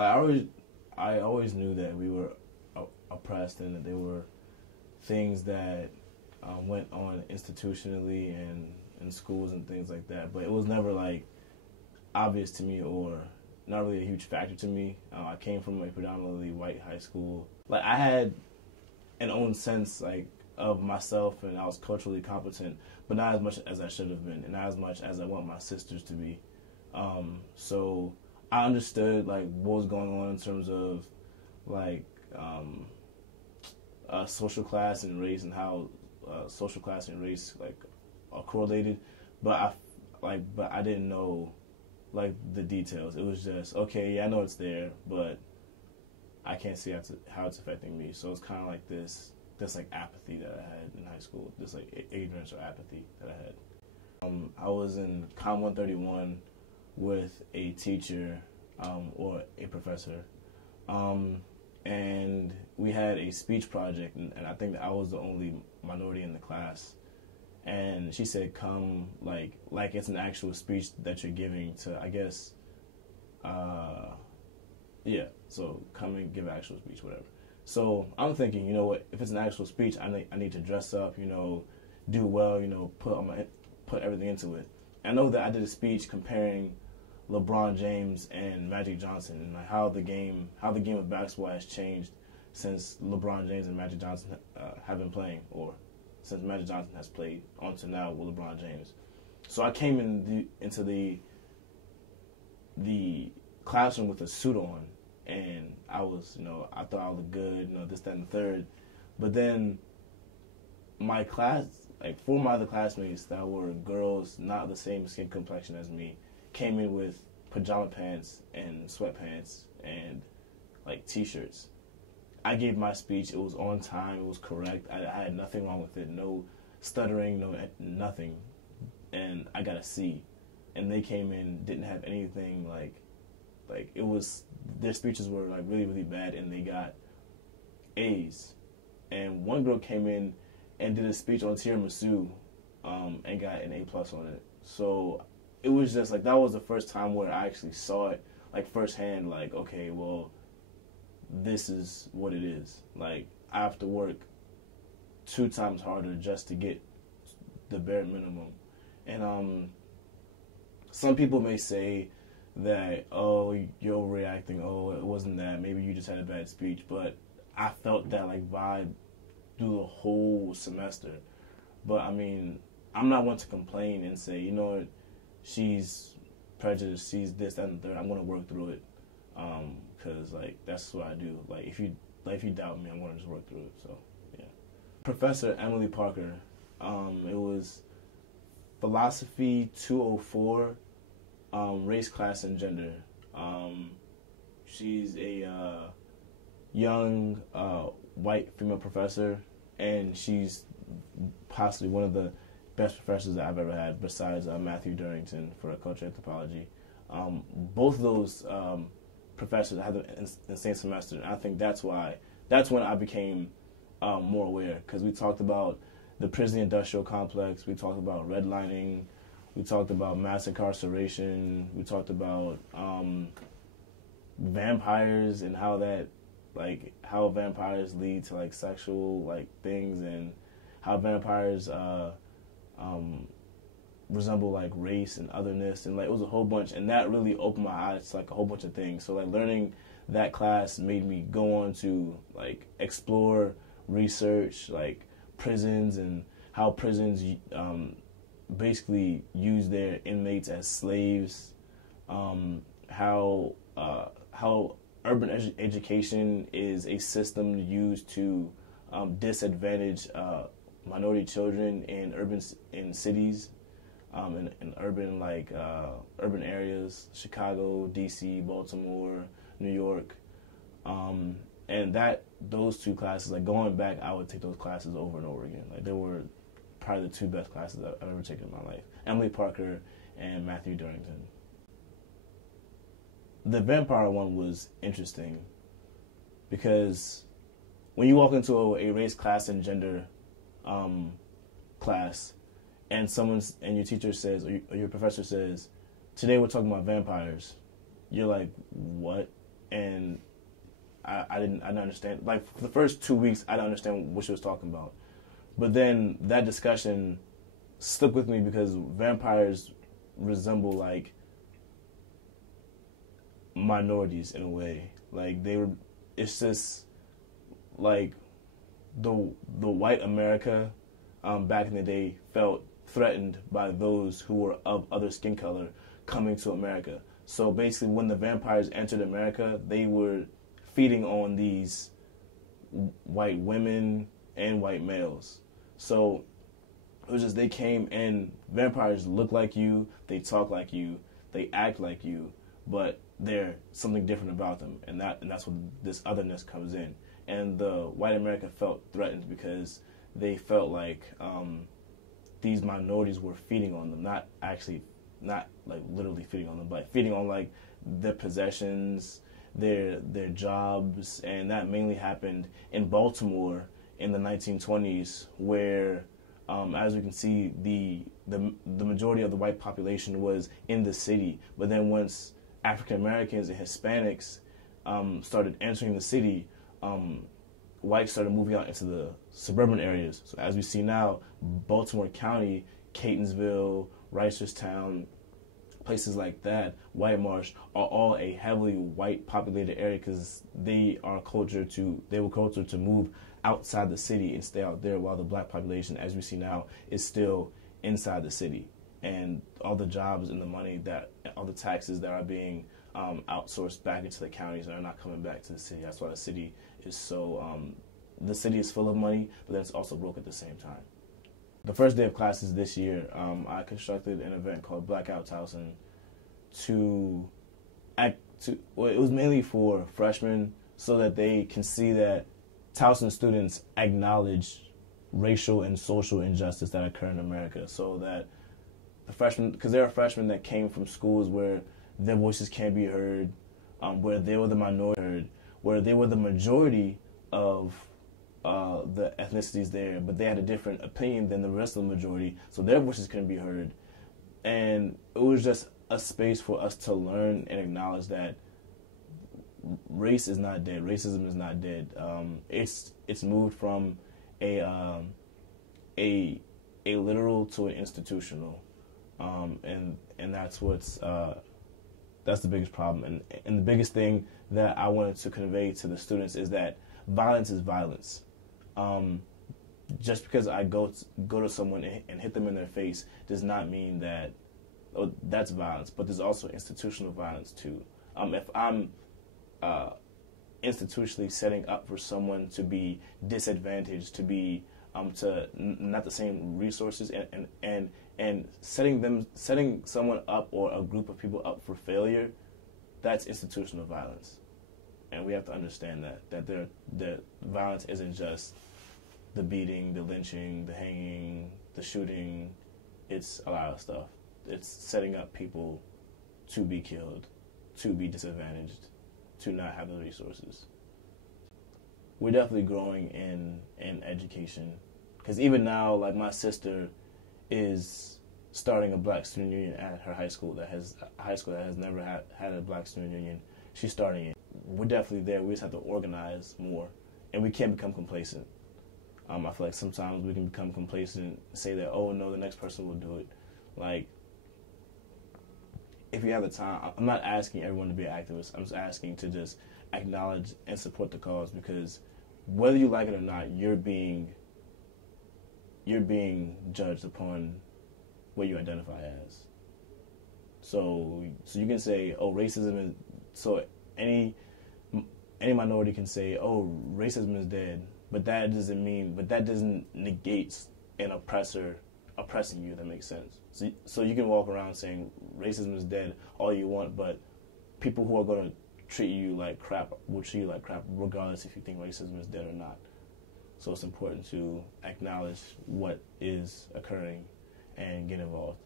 I always knew that we were oppressed and that there were things that went on institutionally and in schools and things like that. But it was never like obvious to me or not really a huge factor to me. I came from a predominantly white high school. Like I had an own sense like of myself, and I was culturally competent, but not as much as I should have been, and not as much as I want my sisters to be. So I understood like what was going on in terms of like social class and race, and how social class and race like are correlated, but I didn't know like the details. It was just okay, yeah, I know it's there, but I can't see how it's affecting me. So it's kind of like this like apathy that I had in high school, this like ignorance or apathy that I had. I was in Com 131 with a teacher or a professor, and we had a speech project, and I think that I was the only minority in the class. And she said, "Come like it's an actual speech that you're giving to, I guess, yeah. So come and give an actual speech, whatever." So I'm thinking, you know what? If it's an actual speech, I need to dress up, you know, do well, you know, put everything into it. I know that I did a speech comparing LeBron James and Magic Johnson, and like how the game of basketball has changed since LeBron James and Magic Johnson have been playing, or since Magic Johnson has played on to now with LeBron James. So I came into the classroom with a suit on, and I was, you know, I thought I looked good, you know, this, that, and the third. But then my class, like 4 of my other classmates that were girls, not the same skin complexion as me, came in with pajama pants and sweatpants and like t-shirts. I gave my speech. It was on time. It was correct. I had nothing wrong with it. No stuttering, nothing. And I got a C. And they came in, didn't have anything like it was, their speeches were like really, really bad, and they got A's. And one girl came in and did a speech on tiramisu, and got an A+ on it. So it was just like, that was the first time where I actually saw it like firsthand, like, okay, well, this is what it is. Like, I have to work 2 times harder just to get the bare minimum. And some people may say that, oh, you're overreacting, oh, it wasn't that, maybe you just had a bad speech. But I felt that like vibe through the whole semester. But I mean, I'm not one to complain and say, you know what, she's prejudiced, she's this, that, and the third. I'm going to work through it, because like that's what I do. Like if you doubt me, I'm going to just work through it. So yeah. Professor Emily Parker, it was philosophy 204, race, class, and gender. She's a young white female professor, and she's possibly one of the best professors that I've ever had, besides Matthew Durrington for culture anthropology. Both of those professors I had them in the same semester, and I think that's when I became more aware, because we talked about the prison industrial complex, we talked about redlining, we talked about mass incarceration, we talked about vampires and how vampires lead to like sexual like things, and how vampires resemble like race and otherness, and like it was a whole bunch, and that really opened my eyes to like a whole bunch of things. So like learning that class made me go on to like explore, research like prisons, and how prisons basically use their inmates as slaves, how urban education is a system used to disadvantage minority children in cities, in urban areas, Chicago, DC, Baltimore, New York, and those 2 classes, like going back, I would take those classes over and over again. Like they were probably the 2 best classes I've ever taken in my life: Emily Parker and Matthew Durrington. The vampire one was interesting because when you walk into a race, class, and gender class, and your teacher says, or your professor says, "Today we're talking about vampires," you're like, "What?" and I didn't understand. Like for the first 2 weeks, I didn't understand what she was talking about. But then that discussion stuck with me because vampires resemble like minorities in a way. Like they were, it's just like the white America back in the day felt threatened by those who were of other skin color coming to America. So basically, when the vampires entered America, they were feeding on these white women and white males. So it was just they came and vampires look like you, they talk like you, they act like you, but there's something different about them, and that's when this otherness comes in. And the white America felt threatened because they felt like these minorities were feeding on them, not like literally feeding on them, but feeding on like their possessions, their jobs, and that mainly happened in Baltimore in the 1920s, where as we can see, the majority of the white population was in the city, but then once African Americans and Hispanics started entering the city, whites started moving out into the suburban areas. So as we see now, Baltimore County, Catonsville, Reisterstown, places like that, White Marsh, are all a heavily white populated area because they were cultured to move outside the city and stay out there, while the black population, as we see now, is still inside the city. And all the jobs and the money all the taxes that are being outsourced back into the counties are not coming back to the city. That's why the city is so, the city is full of money, but then it's also broke at the same time. The first day of classes this year, I constructed an event called Blackout Towson it was mainly for freshmen so that they can see that Towson students acknowledge racial and social injustice that occur in America, so that the freshmen, because there are freshmen that came from schools where their voices can't be heard, where they were the minority, where they were the majority of the ethnicities there, but they had a different opinion than the rest of the majority, so their voices couldn't be heard. And it was just a space for us to learn and acknowledge that race is not dead. Racism is not dead. It's moved from a literal to an institutional, and that's that's the biggest problem. And the biggest thing that I wanted to convey to the students is that violence is violence. Just because I go to someone and hit them in their face does not mean that that's violence. But there's also institutional violence too. If I'm institutionally setting up for someone to be disadvantaged, to be to not the same resources, and setting someone up or a group of people up for failure, that's institutional violence. And we have to understand that violence isn't just the beating, the lynching, the hanging, the shooting. It's a lot of stuff. It's setting up people to be killed, to be disadvantaged, to not have the resources. We're definitely growing in education, because even now, like, my sister is starting a black student union at her high school that has never had a black student union. She's starting it. We're definitely there. We just have to organize more, and we can't become complacent. I feel like sometimes we can become complacent and say that, oh no, the next person will do it. Like, if you have the time, I'm not asking everyone to be an activist. I'm just asking to just acknowledge and support the cause, because whether you like it or not, you're being judged upon what you identify as. So you can say, oh, racism is, so any minority can say, oh, racism is dead, but that doesn't negate an oppressor oppressing you. That makes sense. So you can walk around saying racism is dead all you want, but people who are going to treat you like crap will treat you like crap regardless if you think racism is dead or not. So it's important to acknowledge what is occurring and get involved.